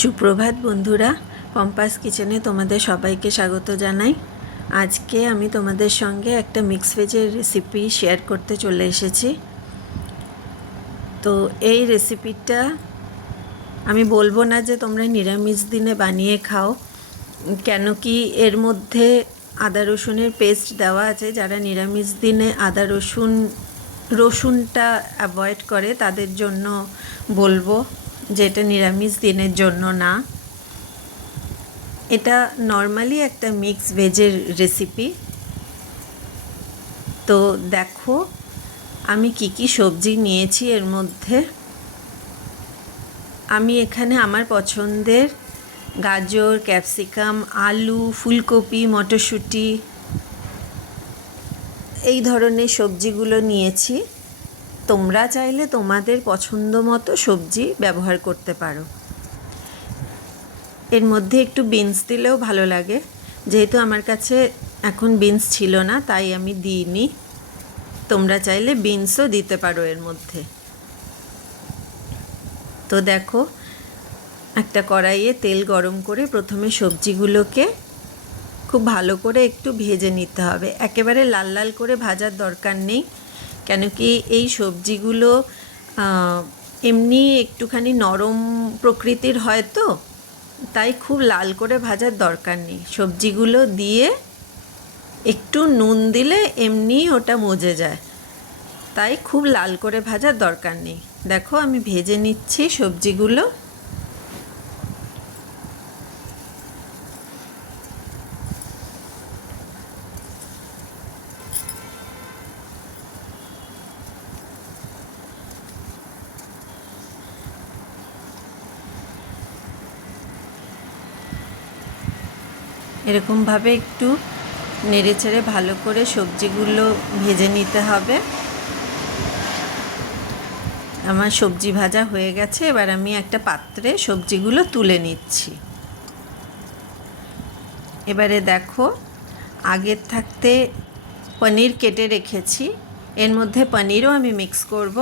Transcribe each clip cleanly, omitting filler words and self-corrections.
সুপ্রভাত বন্ধুরা, পম্পাস কিচেনে তোমাদের সবাইকে স্বাগত জানাই। আজকে আমি তোমাদের সঙ্গে একটা মিক্স ভেজের রেসিপি শেয়ার করতে চলে এসেছি। তো এই রেসিপিটা আমি বলবো না যে তোমরা নিরামিষ দিনে বানিয়ে খাও, কেন কি এর মধ্যে আদা রসুনের পেস্ট দেওয়া আছে। যারা নিরামিষ দিনে আদা রসুনটা অ্যাভয়েড করে তাদের জন্য বলবো যে এটা নিরামিষ দিনের জন্য না। এটা নর্মালি একটা মিক্স ভেজের রেসিপি। তো দেখো আমি কি কি সবজি নিয়েছি এর মধ্যে। আমি এখানে আমার পছন্দের গাজর, ক্যাপসিকাম, আলু, ফুলকপি, মটরশুঁটি এই ধরনের সবজিগুলো নিয়েছি। তোমরা চাইলে তোমাদের পছন্দ মতো সবজি ব্যবহার করতে পারো। এর মধ্যে একটু বিনস দিলেও ভালো লাগে, যেহেতু আমার কাছে এখন বিনস ছিল না তাই আমি দিইনি। তোমরা চাইলে বিনসও দিতে পারো এর মধ্যে। তো দেখো, একটা কড়াইয়ে তেল গরম করে প্রথমে সবজিগুলোকে খুব ভালো করে একটু ভেজে নিতে হবে। একেবারে লাল লাল করে ভাজার দরকার নেই, কেন কি এই সবজিগুলো এমনি একটুখানি নরম প্রকৃতির হয়, তো তাই খুব লাল করে ভাজার দরকার নেই। সবজিগুলো দিয়ে একটু নুন দিলে এমনি ওটা মজে যায়, তাই খুব লাল করে ভাজার দরকার নেই। দেখো আমি ভেজে নিচ্ছি সবজিগুলো। এরকমভাবে একটু নেড়েচেড়ে ভালো করে সবজিগুলো ভেজে নিতে হবে। আমার সবজি ভাজা হয়ে গেছে, এবার আমি একটা পাত্রে সবজিগুলো তুলে নিচ্ছি। এবারে দেখো, আগের থাকতে পনির কেটে রেখেছি, এর মধ্যে পনিরও আমি মিক্স করব।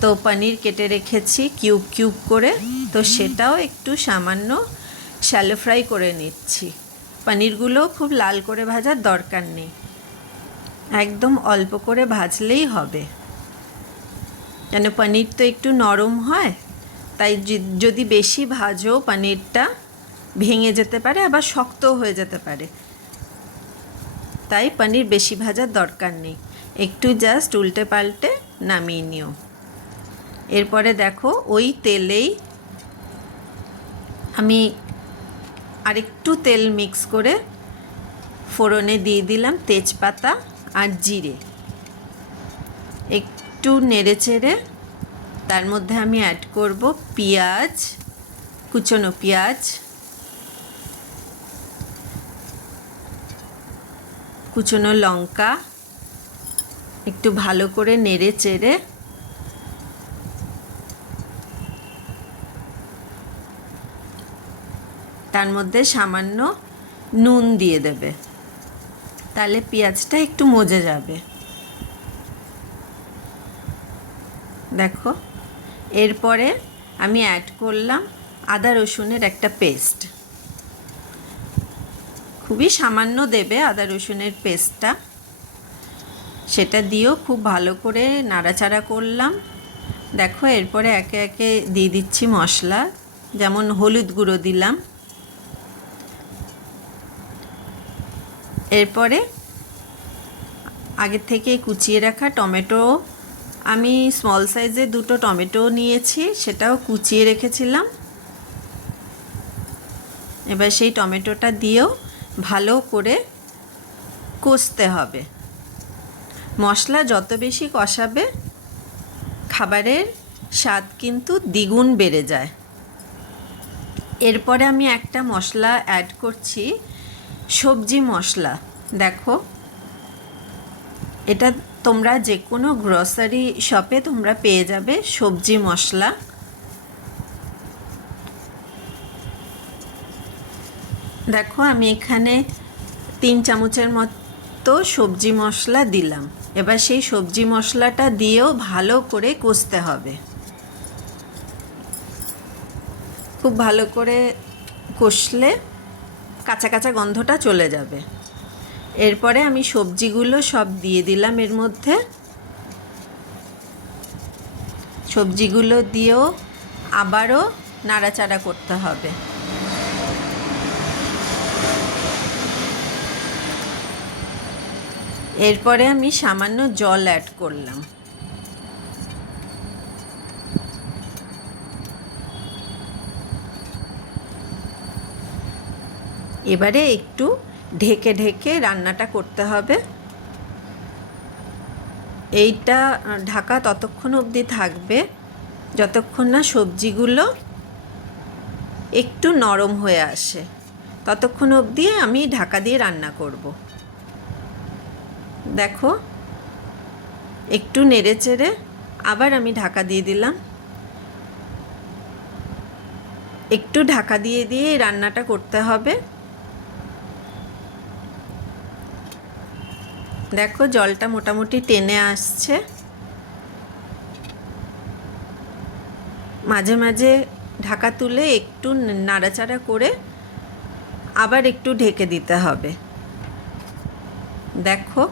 তো পনির কেটে রেখেছি কিউব কিউব করে, তো সেটাও একটু সামান্য শ্যালো ফ্রাই করে নিচ্ছি। পনিরগুলো খুব লাল করে ভাজার দরকার নেই, একদম অল্প করে ভাজলেই হবে। কেন পনির তো একটু নরম হয়, তাই যদি বেশি ভাজো পনিরটা ভেঙে যেতে পারে, আবার শক্তও হয়ে যেতে পারে। তাই পনির বেশি ভাজার দরকার নেই, একটু জাস্ট উল্টে পাল্টে নামিয়ে নিও। এরপরে দেখো, ওই তেলেই আমি আরেকটু তেল মিক্স করে ফোড়নে দিয়ে দিলাম তেজপাতা আর জিরে। একটু নেড়েচেড়ে তার মধ্যে আমি অ্যাড করব পেঁয়াজ, কুচনো পেঁয়াজ, কুচনো লঙ্কা। একটু ভালো করে নেড়েচেড়ে তার মধ্যে সামান্য নুন দিয়ে দেবে, তাহলে পেঁয়াজটা একটু মজে যাবে। দেখো, এরপরে আমি অ্যাড করলাম আদা রসুনের একটা পেস্ট। খুবই সামান্য দেবে আদা রসুনের পেস্টটা। সেটা দিয়েও খুব ভালো করে নাড়াচাড়া করলাম। দেখো, এরপরে একে একে দিয়ে দিচ্ছি মশলা, যেমন হলুদ গুঁড়ো দিলাম। এরপরে আগে থেকে কুচিয়ে রাখা টমেটো, আমি স্মল সাইজের 2টো টমেটো নিয়েছি, সেটাও কুচিয়ে রেখেছিলাম। এবার সেই টমেটোটা দিয়েও ভালো করে কষতে হবে। মশলা যত বেশি কষাবে খাবারের স্বাদ কিন্তু দ্বিগুণ বেড়ে যায়। এরপরে আমি একটা মশলা অ্যাড করছি, সবজি মশলা। দেখো, এটা তোমরা যে কোনো গ্রসারি শপে তোমরা পেয়ে যাবে সবজি মশলা। দেখো, আমি এখানে 3 চামচের মতো সবজি মশলা দিলাম। এবার সেই সবজি মশলাটা দিয়েও ভালো করে কষতে হবে। খুব ভালো করে কষলে কাঁচা কাঁচা গন্ধটা চলে যাবে। এরপরে আমি সবজিগুলো সব দিয়ে দিলাম এর মধ্যে। সবজিগুলো দিয়েও আবারও নাড়াচাড়া করতে হবে। এরপরে আমি সামান্য জল অ্যাড করলাম। এবারে একটু ঢেকে ঢেকে রান্নাটা করতে হবে। এইটা ঢাকা ততক্ষণ অবধি থাকবে যতক্ষণ না সবজিগুলো একটু নরম হয়ে আসে, ততক্ষণ অবধি আমি ঢাকা দিয়ে রান্না করব। দেখো, একটু নেড়ে চেড়ে আবার আমি ঢাকা দিয়ে দিলাম। একটু ঢাকা দিয়ে দিয়ে রান্নাটা করতে হবে। দেখো, জলটা মোটামুটি টেনে আসছে। মাঝে মাঝে ঢাকা তুলে একটু নাড়াচাড়া করে আবার একটু ঢেকে দিতে হবে। দেখো,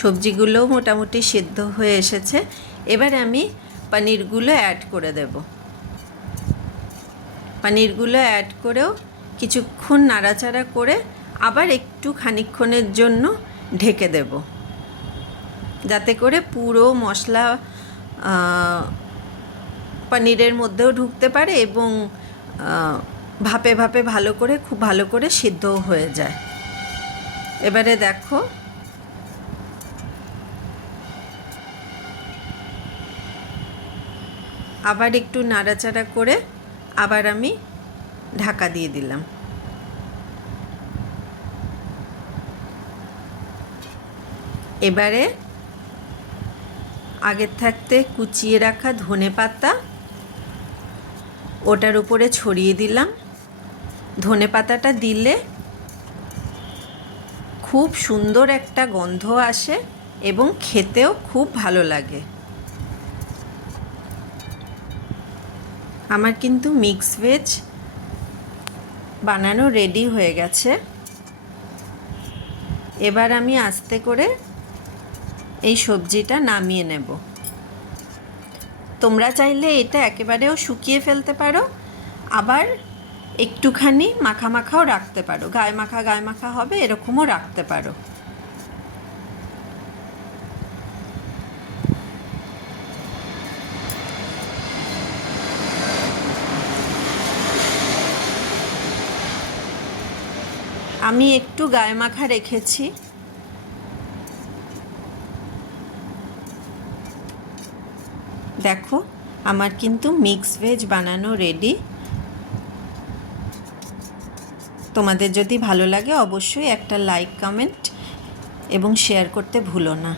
সবজিগুলোও মোটামুটি সিদ্ধ হয়ে এসেছে। এবার আমি পনিরগুলো অ্যাড করে দেব। পনিরগুলো অ্যাড করেও কিছুক্ষণ নাড়াচাড়া করে আবার একটু খানিকক্ষণের জন্য ঢেকে দেব, যাতে করে পুরো মশলা পনিরের মধ্যেও ঢুকতে পারে এবং ভাপে ভাপে ভালো করে, খুব ভালো করে সিদ্ধও হয়ে যায়। এবারে দেখো, আবার একটু নাড়াচাড়া করে আবার আমি ঢাকা দিয়ে দিলাম। এবারে আগের থাকতে কুচিয়ে রাখা ধনেপাতা ওটার উপরে ছড়িয়ে দিলাম। ধনেপাতাটা দিলে খুব সুন্দর একটা গন্ধ আসে এবং খেতেও খুব ভালো লাগে। আমার কিন্তু মিক্স ভেজ বানানো রেডি হয়ে গেছে। এবার আমি আস্তে করে এই সবজিটা নামিয়ে নেব। তোমরা চাইলে এটা একেবারেও শুকিয়ে ফেলতে পারো, আবার একটুখানি মাখা মাখাও রাখতে পারো, গায়ে মাখা হবে এরকমও রাখতে পারো। আমি একটু গায়ে মাখা রেখেছি। দেখো, আমার কিন্তু মিক্স ভেজ বানানো রেডি। তোমাদের যদি ভালো লাগে অবশ্যই একটা লাইক, কমেন্ট এবং শেয়ার করতে ভুলো না।